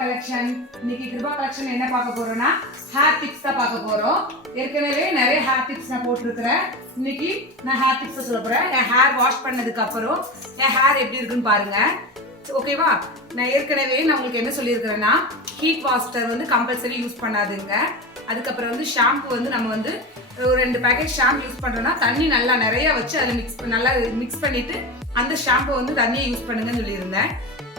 Collection. இன்னைக்கு Kripa collection என்ன பார்க்க போறோம்னா ஹேர் டிப்ஸ் தான் பார்க்க போறோம். ஏற்கனவே நிறைய ஹேர் டிப்ஸ் நான் போட்டுருக்கிறேன். இன்னைக்கு நான் ஹேர் டிப்ஸ் சொல்ல போறேன். என் ஹேர் வாஷ் பண்ணதுக்கு அப்புறம் என் ஹேர் எப்படி இருக்குன்னு பாருங்க. ஓகேவா? நான் ஏற்கனவே உங்களுக்கு என்ன சொல்லியிருக்கிறேன்னா ஹீட் வாஷர் வந்து கம்பல்சரி யூஸ் பண்ணாதுங்க. அதுக்கப்புறம் வந்து ஷாம்பு வந்து நம்ம வந்து ஒரு 2 பேக்கெட் ஷாம்பு யூஸ் பண்றோம்னா தண்ணி நல்லா நிறைய வச்சு அதில் நல்லா மிக்ஸ் பண்ணிட்டு அந்த ஷாம்பு வந்து தண்ணியை யூஸ் பண்ணுங்கன்னு சொல்லியிருந்தேன்.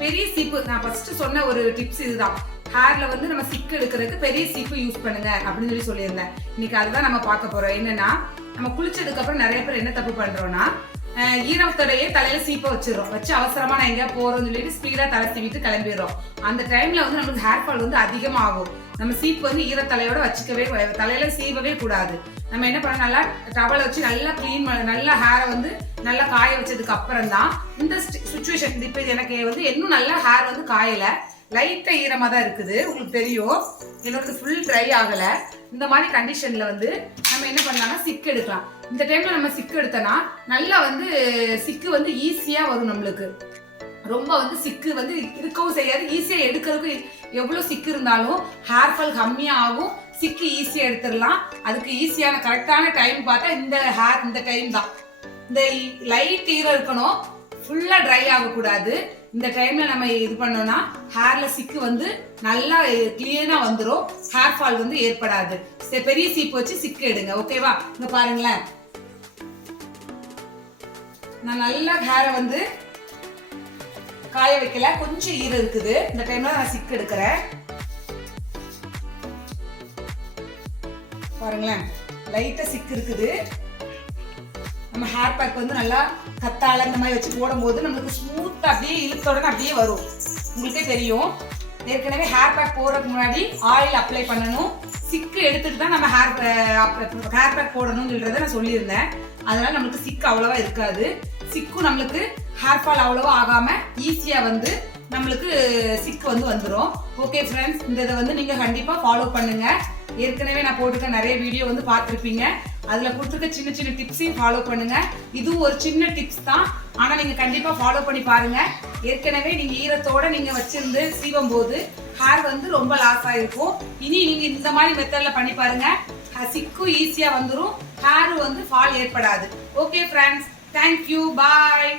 பெரிய சீப்பு நான் ஃபர்ஸ்ட் சொன்ன ஒரு டிப்ஸ் இதுதான். ஹேர்ல வந்து நம்ம சிக்கு எடுக்கிறதுக்கு பெரிய சீப்பு யூஸ் பண்ணுங்க அப்படின்னு சொல்லியிருந்தேன். இன்னைக்கு அதுதான் நம்ம பார்க்க போறோம். என்னன்னா நம்ம குளிச்சதுக்கு அப்புறம் நிறைய பேர் என்ன தப்பு பண்றோம்னா ஈரத்தோடையே தலையில சீப்பை வச்சு அவசரமா நான் எங்கேயா போறோம்னு சொல்லிட்டு ஸ்பீடா தலை சீவிட்டு கிளம்பிடுறோம். அந்த டைம்ல வந்து நமக்கு ஹேர் ஃபால் வந்து அதிகமாகும். நம்ம சீப்பு வந்து ஈரத்தலையோட வச்சுக்கவே தலையில சீவவே கூடாது. நம்ம என்ன பண்ண நல்லா டவலை வச்சு நல்லா கிளீன் பண்ண நல்லா ஹேரை வந்து நல்லா காய வச்சதுக்கு அப்புறம் தான் இந்த சுச்சுவேஷன். இப்போ எனக்கு வந்து இன்னும் நல்லா ஹேர் வந்து காயல, லைட்டா ஈரமா தான் இருக்குது. உங்களுக்கு தெரியும் என்னோட ஃபுல் ட்ரை ஆகல. இந்த மாதிரி கண்டிஷன்ல வந்து நம்ம என்ன பண்ணலாம்னா சிக்கு எடுக்கலாம். இந்த டைம்ல நம்ம சிக்கு எடுத்தோம்னா நல்லா வந்து சிக்கு வந்து ஈஸியா வரும். நம்மளுக்கு ரொம்ப வந்து சிக்கு வந்து இருக்கவும் செய்யாது, ஈஸியா எடுக்கிறதுக்கு. எவ்வளவு சிக்கு இருந்தாலும் ஹேர் ஃபால் கம்மியா ஆகும், சிக்கு ஈஸியா எடுத்துடலாம். அதுக்கு ஈஸியான கரெக்டான டைம் பார்த்தா இந்த டைம் தான். இந்த லைட் ஈரம் இருக்கணும், ஃபுல்லா ட்ரை ஆகக்கூடாது. இந்த டைம்ல நம்ம இது பண்ணோம்னா ஹேர்ல சிக்கு வந்து நல்லா கிளீனா வந்துடும், ஹேர் ஃபால் வந்து ஏற்படாது. பெரிய சீப்பு வச்சு சிக்கு எடுங்க. ஓகேவா? இங்க பாருங்களேன், நான் நல்லா ஹேரை வந்து காய வைக்கல, கொஞ்சம் ஈரம் இருக்குது. இந்த டைம்ல நான் சிக்கு எடுக்கிறேன். பாருங்களேன், லைட்டா சிக்கு இருக்குது. நம்ம ஹேர் பேக் வந்து நல்லா கத்தால இந்த மாதிரி வச்சு போடும்போது நம்மளுக்கு ஸ்மூத்தா அப்படியே இழுத்தோடனே அப்படியே வரும். உங்களுக்கே தெரியும். ஏற்கனவே ஹேர் பேக் போடுறதுக்கு முன்னாடி ஆயில் அப்ளை பண்ணணும். சிக்கு எடுத்துட்டு தான் நம்ம ஹேர் பேக் போடணும்னு சொல்றதை நான் சொல்லியிருந்தேன். அதனால நம்மளுக்கு சிக்கு அவ்வளவா இருக்காது. சிக்கும் நம்மளுக்கு ஹேர் ஃபால் அவ்வளவா ஆகாம ஈஸியா வந்து நம்மளுக்கு சிக்கு வந்து வந்துடும். ஓகே ஃப்ரெண்ட்ஸ், இந்த இதை வந்து நீங்க கண்டிப்பா ஃபாலோ பண்ணுங்க. ஏற்கனவே நான் போட்டுக்க நிறைய வீடியோ வந்து பார்த்துருப்பீங்க. அதுல கொடுத்துருக்க சின்ன சின்ன டிப்ஸையும் ஃபாலோ பண்ணுங்க. இதுவும் ஒரு சின்ன டிப்ஸ் தான், ஆனா நீங்க கண்டிப்பா ஃபாலோ பண்ணி பாருங்க. ஏற்கனவே நீங்க ஈரத்தோட நீங்க வச்சிருந்து சீவும் போது ஹேர் வந்து ரொம்ப லாஸ் ஆயிருக்கும். இனி நீங்க இந்த மாதிரி மெத்தட்ல பண்ணி பாருங்க, சிக்கும் ஈஸியா வந்துடும், ஹேர் வந்து ஃபால் ஏற்படாது. ஓகே ஃப்ரெண்ட்ஸ், தேங்க்யூ, பாய்.